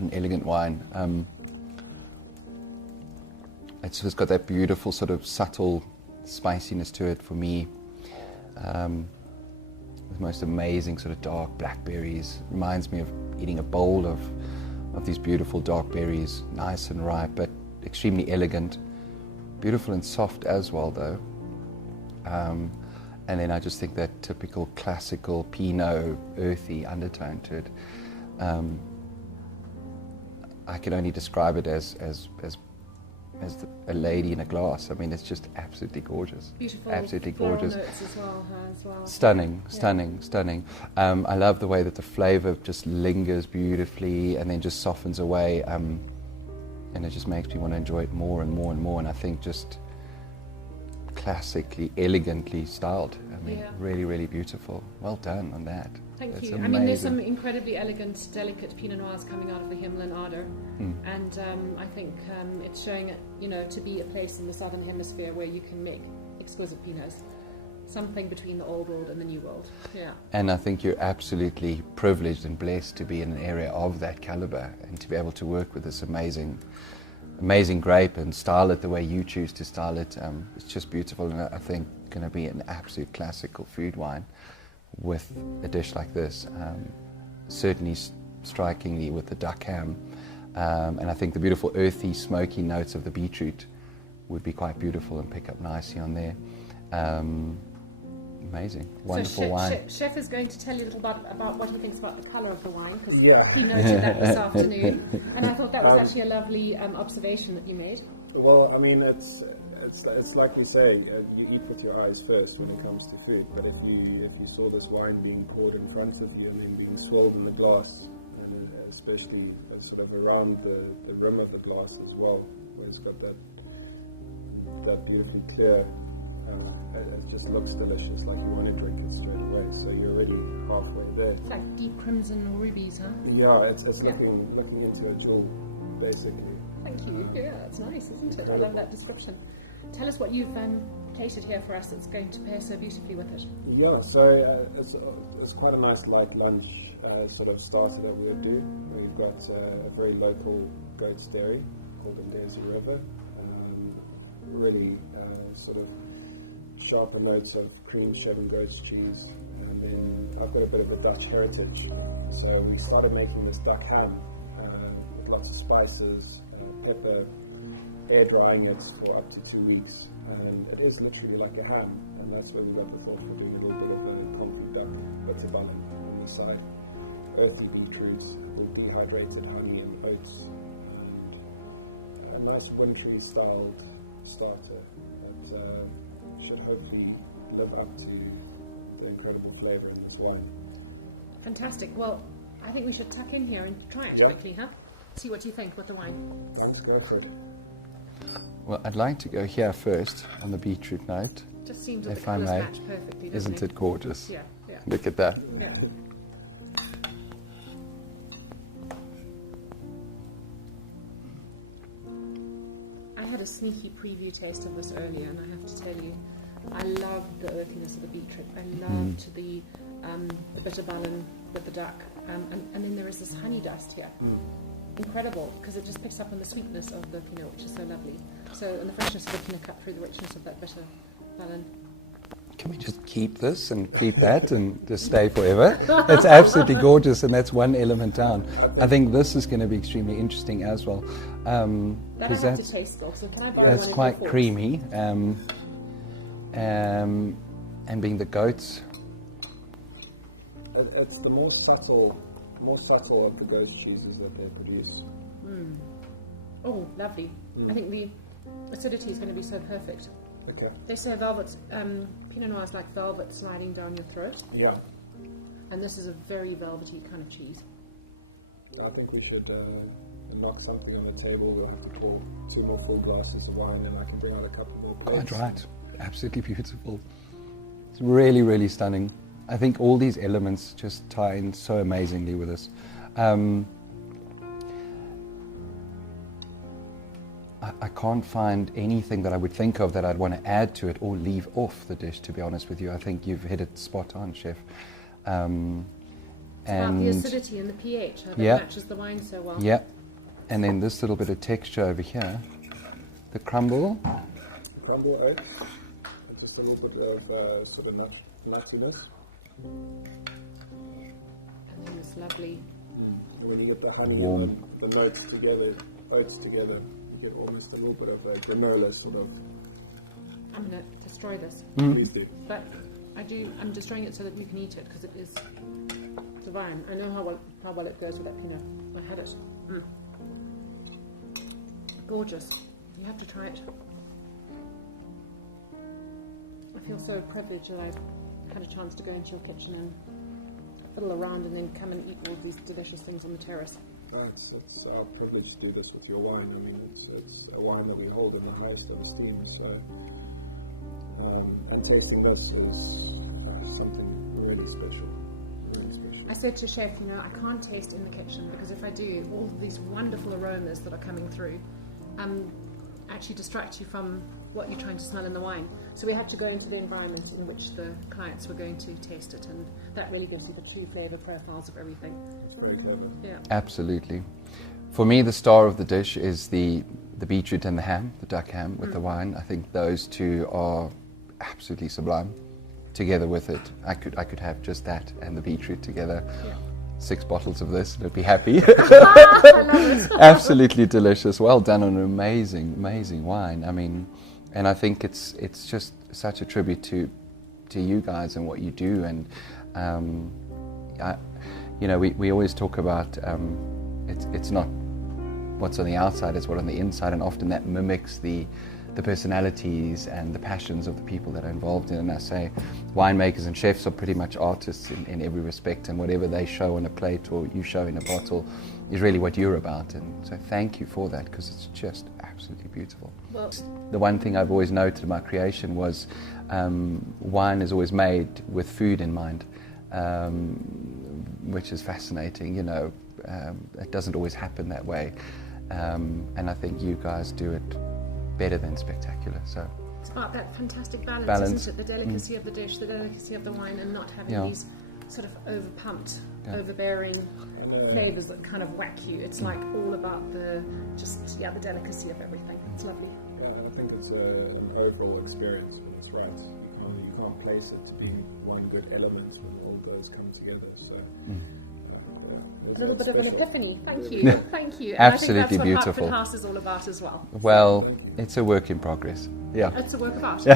What an elegant wine. It's just got that beautiful sort of subtle spiciness to it for me. The most amazing sort of dark blackberries. Reminds me of eating a bowl of these beautiful dark berries, nice and ripe, but extremely elegant. Beautiful and soft as well, though. And then I just think that typical classical Pinot earthy undertone to it. I can only describe it as a lady in a glass. I mean, it's just absolutely gorgeous. Beautiful. Absolutely floral gorgeous. Notes as well. Stunning. Yeah. I love the way that the flavour just lingers beautifully and then just softens away. And it just makes me want to enjoy it more and more and more. And I think just classically, elegantly styled. I mean, really, really beautiful. Well done on that. Thank That's you. amazing. I mean, there's some incredibly elegant, delicate Pinot Noirs coming out of the Himmel Ardor, and I think it's showing, to be a place in the Southern Hemisphere where you can make exquisite Pinots. Something between the old world and the new world. Yeah. And I think you're absolutely privileged and blessed to be in an area of that caliber and to be able to work with this amazing grape and style it the way you choose to style it. It's just beautiful, and I think going to be an absolute classical food wine with a dish like this. Certainly strikingly with the duck ham, and I think the beautiful earthy, smoky notes of the beetroot would be quite beautiful and pick up nicely on there. Amazing, wonderful wine. Chef is going to tell you a little bit about what he thinks about the colour of the wine, because he noted that this afternoon, and I thought that was actually a lovely observation that you made. Well, I mean, it's like you say, you eat with your eyes first when it comes to food. But if you saw this wine being poured in front of you and then being swirled in the glass, and especially sort of around the rim of the glass as well, where it's got that beautifully clear. It just looks delicious, like you want to drink it straight away. So you're already halfway there. It's like deep crimson rubies, huh? Yeah, it's looking into a jewel, basically. Thank you. Yeah, that's nice, isn't it? I love that description. Tell us what you've plated here for us that's going to pair so beautifully with it. Yeah, so it's quite a nice light lunch sort of starter that we'll do. We've got a very local goat's dairy called the River. Really sort of sharper notes of cream, cheddar, and goat's cheese. And then I've got a bit of a Dutch heritage. So we started making this duck ham with lots of spices, pepper, air drying it for up to 2 weeks. And it is literally like a ham. And that's where we got the thought for doing a little bit of a concrete duck bitterballen on the side. Earthy beetroot with dehydrated honey and oats. And a nice wintry styled starter that should hopefully live up to the incredible flavour in this wine. Fantastic. Well, I think we should tuck in here and try it quickly, huh? See what you think with the wine. Let's go for it. Well, I'd like to go here first on the beetroot note. Just seems that the if I colours may. match perfectly, doesn't Isn't it gorgeous? Yeah. Look at that. Yeah. I had a sneaky preview taste of this earlier, and I have to tell you, I love the earthiness of the beetroot. I loved the bitterballen with the duck, and then there is this honey dust here. Incredible, because it just picks up on the sweetness of the Pinot, which is so lovely. So, and the freshness of the Pinot cut through the richness of that bitterballen. Can we just keep this and keep that and just stay forever? It's absolutely gorgeous, and that's one element down. I think this is going to be extremely interesting as well. Because that's to taste also. Can I borrow that's one quite of your creamy, and being the goats. It's the more subtle of the goat's cheeses that they produce. Oh, lovely. I think the acidity is going to be so perfect. Okay. They say velvet, Pinot Noir is like velvet sliding down your throat. Yeah. And this is a very velvety kind of cheese. I think we should knock something on the table. We'll have to pour 2 more full glasses of wine, and I can bring out a couple more plates. Quite right. Absolutely beautiful. It's really, really stunning. I think all these elements just tie in so amazingly with us. I can't find anything that I would think of that I'd want to add to it or leave off the dish, to be honest with you. I think you've hit it spot on, Chef. About the acidity and the pH, how that matches the wine so well. Yeah. And then this little bit of texture over here, the crumble. Crumble oats, and just a little bit of sort of nuttiness. And then this lovely... And when you get the honey and the notes together, oats together, you get almost a little bit of a granola sort of... I'm going to destroy this. Please do. But I'm destroying it so that you can eat it, because it is divine. I know how well it goes with that pinot. I had it. Gorgeous. You have to try it. I feel so privileged that I've had a chance to go into your kitchen and fiddle around and then come and eat all these delicious things on the terrace. It's our privilege to do this with your wine. I mean, it's a wine that we hold in the highest of esteem. So, and tasting this is something really special. Really special. I said to Chef, I can't taste in the kitchen, because if I do, all of these wonderful aromas that are coming through actually distract you from what you're trying to smell in the wine. So we had to go into the environment in which the clients were going to taste it, and that really gives you the true flavour profiles of everything. It's very clever. Yeah. Absolutely. For me, the star of the dish is the beetroot and the ham, the duck ham with the wine. I think those two are absolutely sublime. Together with it, I could have just that and the beetroot together. Yeah. 6 bottles of this, and I'd be happy. I love it. Absolutely delicious. Well done on an amazing, amazing wine. I mean, and I think it's just such a tribute to you guys and what you do. And we always talk about it's not what's on the outside, it's what's on the inside, and often that mimics the personalities and the passions of the people that are involved in it. And I say winemakers and chefs are pretty much artists in every respect, and whatever they show on a plate or you show in a bottle is really what you're about. And so thank you for that, because it's just absolutely beautiful. Well, the one thing I've always noted in my creation was wine is always made with food in mind, which is fascinating. It doesn't always happen that way, and I think you guys do it better than spectacular. So it's about that fantastic balance, isn't it? The delicacy of the dish, the delicacy of the wine, and not having these sort of over-pumped, overbearing flavours that kind of whack you. It's like all about the delicacy of everything. It's lovely. Yeah, and I think it's an overall experience when it's right. You can't place it to be one good element when all those come together. So. A little bit of an epiphany. Thank you. Thank you. And Absolutely I think that's what beautiful. Hartford House is all about as well. Well, it's a work in progress. Yeah. It's a work of art.